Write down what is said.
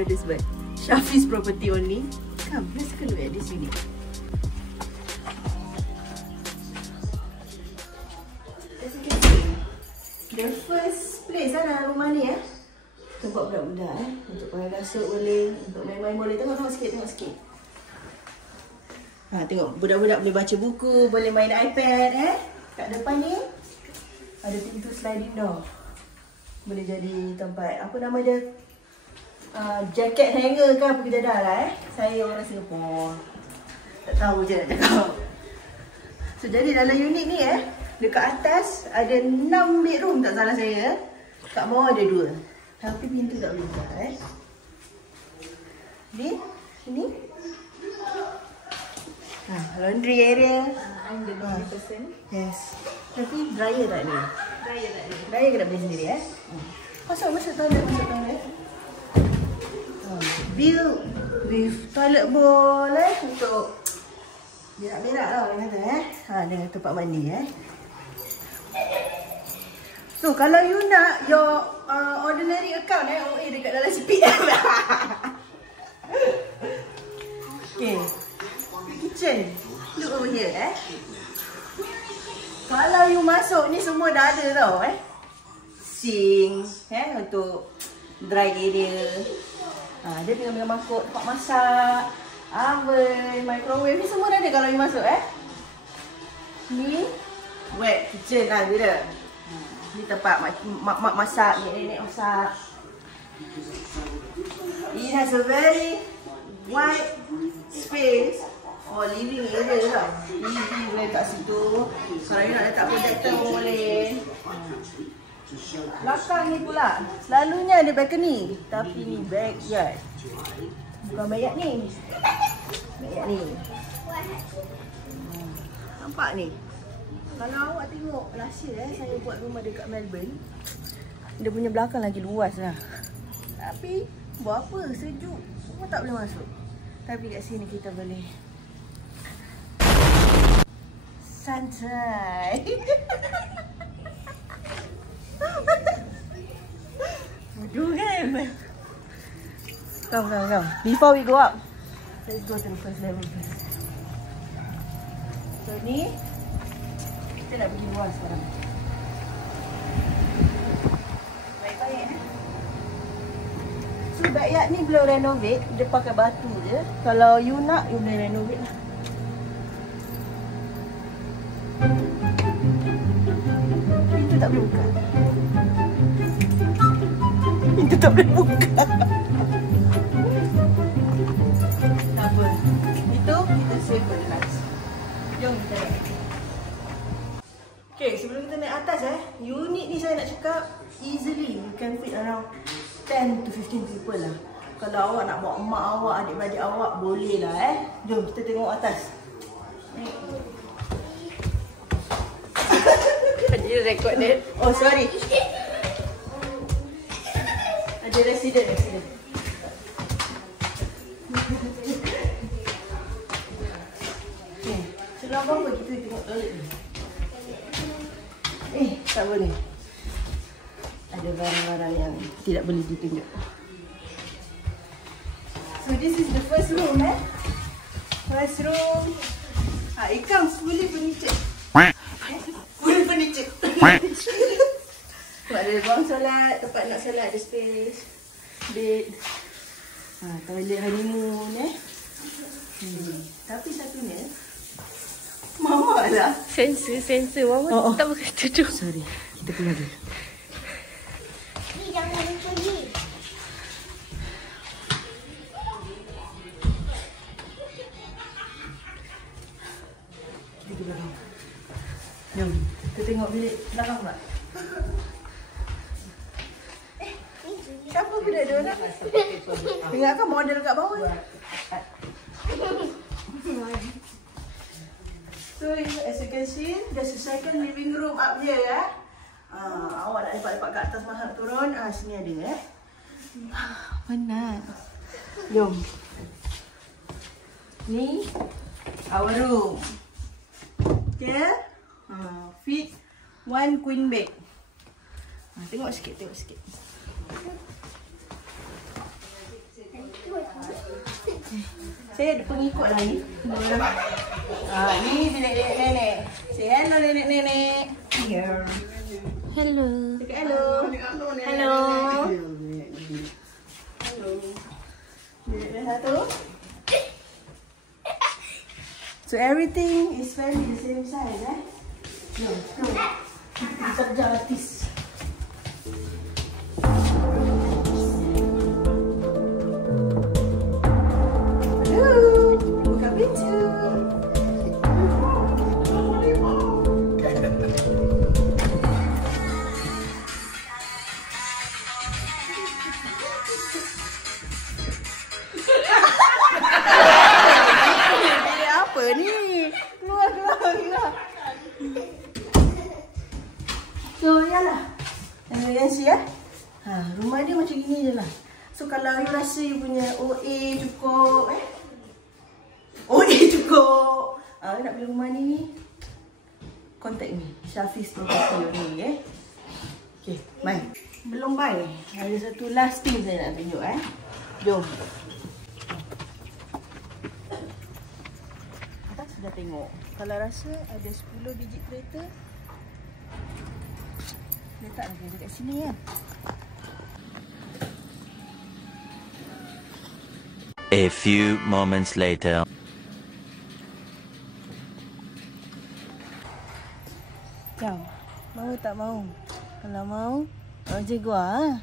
Brothers bag. Shafi's property only. Come, let's take a look at this unit. As you can see, the first place dalam rumah ni tempat budak-budak untuk pakai kasut boleh, untuk main-main boleh. Tengok sikit. Tengok budak-budak boleh baca buku, boleh main iPad Kat depan ni ada pintu sliding door. Boleh jadi tempat apa nama dia? Jacket hanger ke apa kita dah lah Saya orang Singapura. Tak tahu je nak cakap. So jadi dalam unit ni dekat atas ada 6 bedroom tak salah saya. Kat bawah ada 2. Tapi pintu tak boleh buka Sini laundry area. I'm the laundry person. Yes. Tapi dryer tak ada. Dryer kena beli sendiri Masuk toilet. Build with toilet bowl untuk berak-berak lah orang kata dengan tempat mandi So kalau you nak your ordinary account OA dekat dalam CPF. Okay. Kitchen. Look over here Kalau you masuk ni semua dah ada tau Sink untuk dry area. Dia dengan mangkuk tempat masak, oven, microwave ni semua dah ada kalau you masuk Ni wet kitchen lah dia. Ni tempat mak masak, nenek masak. It has a very wide space for living area tau. TV boleh kat situ. Kalau you nak letak projector pun boleh. Belakang ni pula selalunya ada balcony, tapi ni backyard. Bukan backyard ni. Backyard ni. Nampak ni? Kalau awak tengok last year saya buat rumah dekat Melbourne, dia punya belakang lagi luas lah. Tapi buat apa? Sejuk. Semua tak boleh masuk. Tapi kat sini kita boleh santai. Aduh kan. Come. Before we go up, let's go to the first level first. So ni kita nak pergi luar sekarang. Baik-baik So backyard ni belum renovate, dia pakai batu je. Kalau you nak, you boleh renovate lah. Pintu tak boleh buka. Tak boleh buka. Tak apa. Itu kita save for the last. Jom kita naik. Okay, sebelum kita naik atas unit ni saya nak cakap easily you can fit around 10 to 15 people lah. Kalau awak nak bawa mak awak, adik-adik awak boleh lah Jom kita tengok atas. Ada record ni. Oh sorry. Ada resident. Selang apa kita tengok toilet ni? Tak boleh. Ada barang-barang yang tidak boleh ditunjuk. So this is the first room First room. It comes fully furniture. Full furniture. Ada ruang solat, tempat nak solat, ada space, bed, toilet honeymoon Tapi satunya Mama lah. Sensor. Mama tak pakai tudung. Sorry, kita keluar dulu. Ni jangan pergi. Jom, kita tengok bilik belakang pula. Siapa budak dia orang? Tengok kan model kat bawah ni. So as you can see, there's a second living room up here awak nak lepak-lepak kat atas mahal turun. Sini ada penat. Jom. Ni our room. Okay. Fit one queen bed. Tengok sikit. saya ada pengikut lah ni. Ni bilik nenek. Say hello nenek-nenek. Here. Hello. Cakap hello. Hello. Bilik satu. So everything is fairly the same size, eh? No. Kerja artis. Buka pintu. Apa ni? Keluar. So, yalah. Emergency, rumah dia macam gini je lah. So, kalau you rasa you punya OA cukup, OA cukup. Nak beli rumah ni, contact me. Syafiz Property ni, Okay, bye. Belum bye. Ada satu last thing saya nak tunjuk, Jom. Sudah tengok. Kalau rasa ada 10 biji kereta, letak lagi dekat sini kan. A few moments later. Jom. Mau tak mau? Kalau mau, je gua.